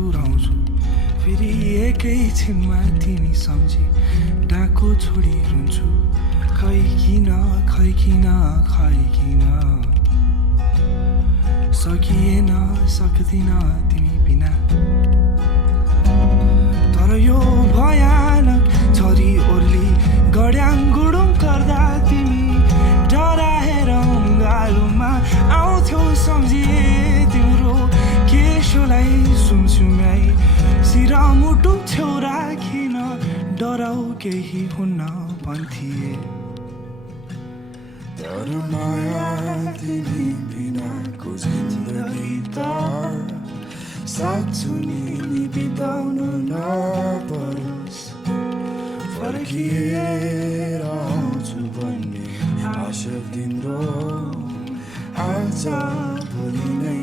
मुस्कुराउँछु फेरि एकैछिनमा तिमी सम्झी डाको छोडी रुन्छु खै किन सकिएन सक्दिन तिमी बिना तर यो भयानक छरी ओर्ली गड्याङ गुडुङ गर्दा तिमी डराएर गालुमा आउँथ्यौ सम्झिए तिम्रो केशोलाई सुमसुम्याई सिरा मुटु छेउ राखिन डराउ केही हुन्न भन्थिए तर माया तिमी बिनाको जिन्दगी त साँच्चो नि बिताउनु नपरोस् फर्किएर आउँछु भन्ने आशा तिम्रो आज भोलि नै